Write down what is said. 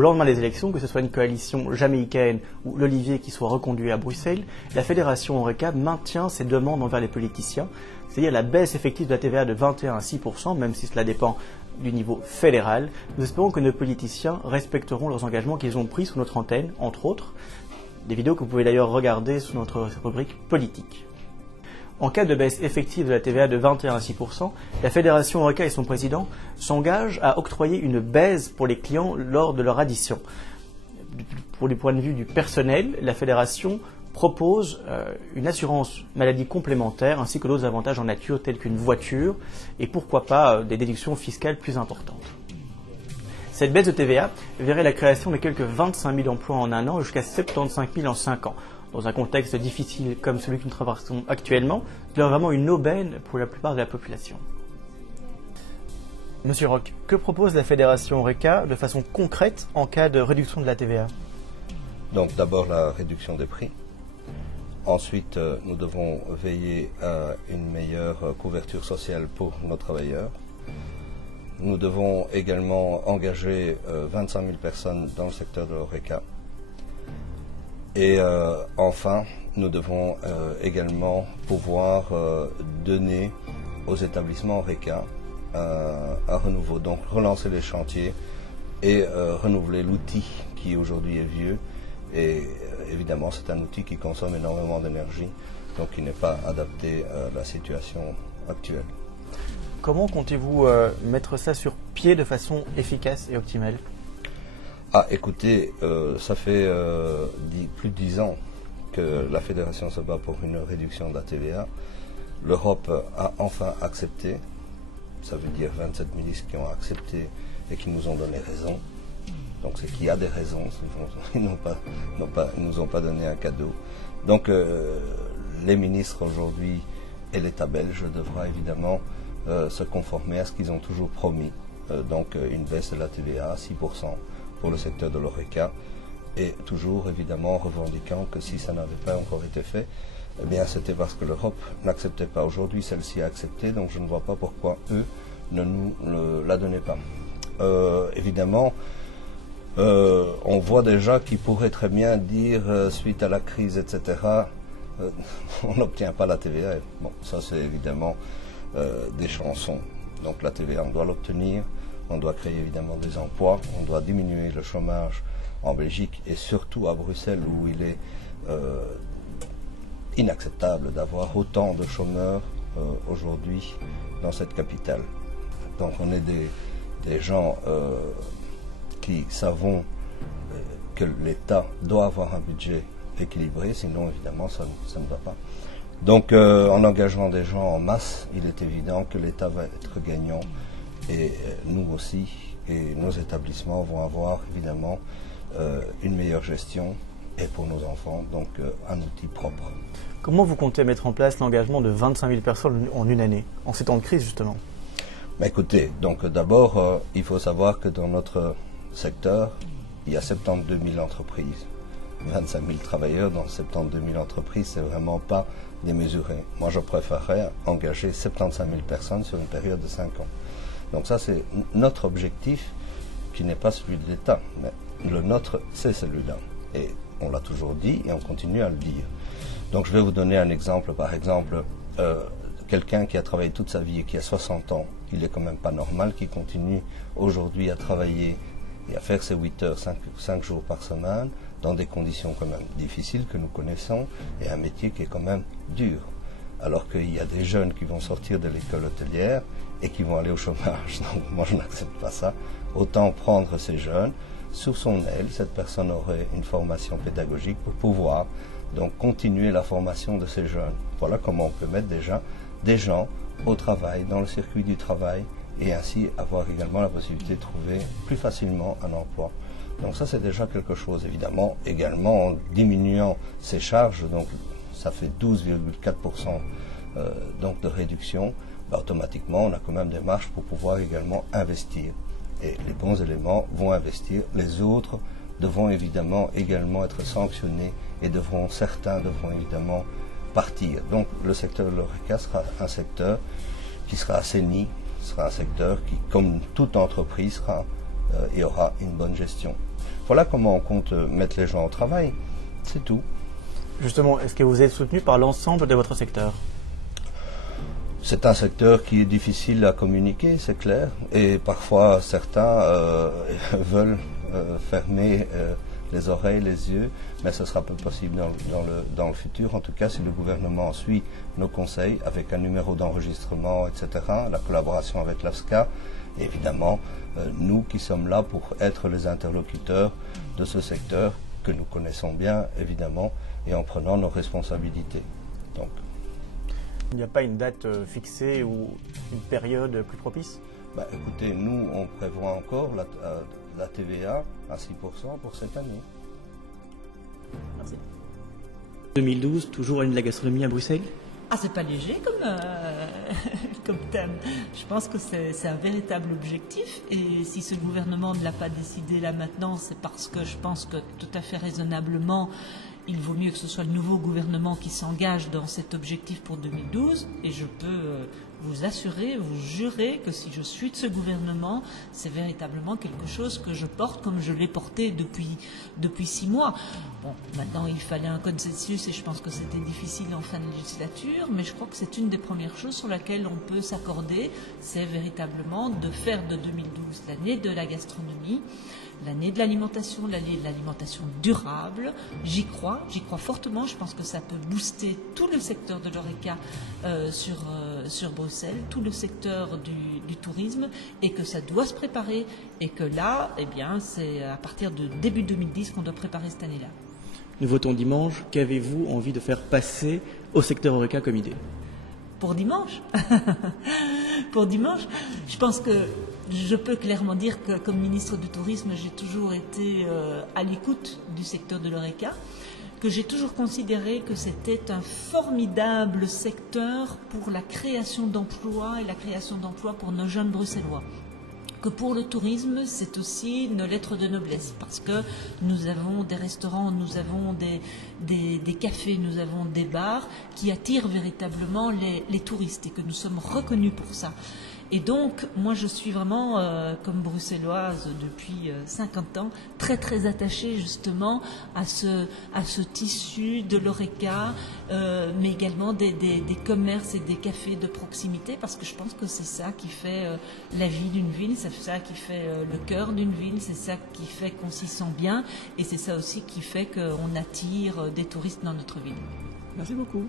au lendemain des élections, que ce soit une coalition jamaïcaine ou l'Olivier qui soit reconduit à Bruxelles, la Fédération Horeca maintient ses demandes envers les politiciens, c'est-à-dire la baisse effective de la TVA de 21 à 6%, même si cela dépend du niveau fédéral. Nous espérons que nos politiciens respecteront leurs engagements qu'ils ont pris sur notre antenne, entre autres, des vidéos que vous pouvez d'ailleurs regarder sous notre rubrique politique. En cas de baisse effective de la TVA de 21 à 6%, la Fédération Horeca et son président s'engagent à octroyer une baisse pour les clients lors de leur addition. Pour le point de vue du personnel, la Fédération propose une assurance maladie complémentaire ainsi que d'autres avantages en nature tels qu'une voiture et pourquoi pas des déductions fiscales plus importantes. Cette baisse de TVA verrait la création de quelques 25 000 emplois en un an jusqu'à 75 000 en 5 ans. Dans un contexte difficile comme celui que nous traversons actuellement, c'est vraiment une aubaine pour la plupart de la population. Monsieur Roch, que propose la Fédération Horeca de façon concrète en cas de réduction de la TVA? Donc d'abord la réduction des prix. Ensuite, nous devons veiller à une meilleure couverture sociale pour nos travailleurs. Nous devons également engager 25 000 personnes dans le secteur de l'Horeca. Et enfin, nous devons également pouvoir donner aux établissements Horeca un renouveau, donc relancer les chantiers et renouveler l'outil qui aujourd'hui est vieux. Et évidemment, c'est un outil qui consomme énormément d'énergie, donc qui n'est pas adapté à la situation actuelle. Comment comptez-vous mettre ça sur pied de façon efficace et optimale? Ah, écoutez, ça fait plus de 10 ans que la Fédération se bat pour une réduction de la TVA. L'Europe a enfin accepté, ça veut dire 27 ministres qui ont accepté et qui nous ont donné raison. Donc c'est qu'il y a des raisons, ils ne nous ont pas donné un cadeau. Donc les ministres aujourd'hui et l'État belge devra évidemment se conformer à ce qu'ils ont toujours promis. Donc une baisse de la TVA à 6%. Pour le secteur de l'Horeca, et toujours évidemment revendiquant que si ça n'avait pas encore été fait, eh bien c'était parce que l'Europe n'acceptait pas. Aujourd'hui, celle-ci a accepté, donc je ne vois pas pourquoi eux ne nous la donnaient pas. Évidemment, on voit déjà qu'ils pourraient très bien dire, suite à la crise, etc., on n'obtient pas la TVA. Bon, ça c'est évidemment des chansons. Donc la TVA, on doit l'obtenir. On doit créer évidemment des emplois, on doit diminuer le chômage en Belgique et surtout à Bruxelles où il est inacceptable d'avoir autant de chômeurs aujourd'hui dans cette capitale. Donc on est des gens qui savons que l'État doit avoir un budget équilibré, sinon évidemment ça ne va pas. Donc en engageant des gens en masse, il est évident que l'État va être gagnant. Et nous aussi, et nos établissements vont avoir évidemment une meilleure gestion et pour nos enfants, donc un outil propre. Comment vous comptez mettre en place l'engagement de 25 000 personnes en une année, en ces temps de crise justement? Mais écoutez, donc d'abord, il faut savoir que dans notre secteur, il y a 72 000 entreprises. 25 000 travailleurs dans 72 000 entreprises, c'est vraiment pas démesuré. Moi, je préférerais engager 75 000 personnes sur une période de 5 ans. Donc ça, c'est notre objectif, qui n'est pas celui de l'État, mais le nôtre, c'est celui-là. Et on l'a toujours dit et on continue à le dire. Donc je vais vous donner un exemple. Par exemple, quelqu'un qui a travaillé toute sa vie et qui a 60 ans, il est quand même pas normal qu'il continue aujourd'hui à travailler et à faire ses 8 heures, 5 jours par semaine, dans des conditions quand même difficiles que nous connaissons, et un métier qui est quand même dur. Alors qu'il y a des jeunes qui vont sortir de l'école hôtelière et qui vont aller au chômage. Donc moi je n'accepte pas ça. Autant prendre ces jeunes sous son aile. Cette personne aurait une formation pédagogique pour pouvoir donc continuer la formation de ces jeunes. Voilà comment on peut mettre déjà des gens au travail, dans le circuit du travail, et ainsi avoir également la possibilité de trouver plus facilement un emploi. Donc ça c'est déjà quelque chose, évidemment, également en diminuant ses charges, donc ça fait 12,4% donc de réduction, automatiquement on a quand même des marges pour pouvoir également investir. Et les bons éléments vont investir, les autres devront évidemment également être sanctionnés et certains devront évidemment partir. Donc le secteur de l'Horeca sera un secteur qui sera assaini, sera un secteur qui, comme toute entreprise, et aura une bonne gestion. Voilà comment on compte mettre les gens au travail. C'est tout. Justement, est-ce que vous êtes soutenu par l'ensemble de votre secteur? C'est un secteur qui est difficile à communiquer, c'est clair. Et parfois, certains veulent fermer les oreilles, les yeux, mais ce sera pas possible dans le futur. En tout cas, si le gouvernement suit nos conseils avec un numéro d'enregistrement, etc., la collaboration avec l'AFSCA, et évidemment, nous qui sommes là pour être les interlocuteurs de ce secteur que nous connaissons bien, évidemment, et en prenant nos responsabilités. Donc, il n'y a pas une date fixée ou une période plus propice? Écoutez, nous, on prévoit encore la TVA à 6% pour cette année. Merci. 2012, toujours l'année de la gastronomie à Bruxelles? Ah, c'est pas léger comme thème. Je pense que c'est un véritable objectif. Et si ce gouvernement ne l'a pas décidé là maintenant, c'est parce que je pense que tout à fait raisonnablement, il vaut mieux que ce soit le nouveau gouvernement qui s'engage dans cet objectif pour 2012. Et je peux vous assurer, vous jurer que si je suis de ce gouvernement, c'est véritablement quelque chose que je porte comme je l'ai porté depuis 6 mois. Bon, maintenant il fallait un consensus et je pense que c'était difficile en fin de législature, mais je crois que c'est une des premières choses sur laquelle on peut s'accorder, c'est véritablement de faire de 2012 l'année de la gastronomie, l'année de l'alimentation, l'année de l'alimentation durable. J'y crois fortement. Je pense que ça peut booster tout le secteur de l'ORECA sur Bruxelles, tout le secteur du tourisme, et que ça doit se préparer, et que là, eh bien, c'est à partir de début 2010 qu'on doit préparer cette année-là. Nous votons dimanche. Qu'avez-vous envie de faire passer au secteur ORECA comme idée? Pour dimanche Pour dimanche, je pense que je peux clairement dire que comme ministre du Tourisme, j'ai toujours été à l'écoute du secteur de l'ORECA, que j'ai toujours considéré que c'était un formidable secteur pour la création d'emplois et la création d'emplois pour nos jeunes Bruxellois. Que pour le tourisme, c'est aussi nos lettres de noblesse, parce que nous avons des restaurants, nous avons des cafés, nous avons des bars qui attirent véritablement les touristes et que nous sommes reconnus pour ça. Et donc, moi, je suis vraiment, comme bruxelloise depuis 50 ans, très très attachée justement à ce tissu de l'ORECA, mais également des commerces et des cafés de proximité, parce que je pense que c'est ça qui fait la vie d'une ville, c'est ça qui fait le cœur d'une ville, c'est ça qui fait qu'on s'y sent bien, et c'est ça aussi qui fait qu'on attire des touristes dans notre ville. Merci beaucoup.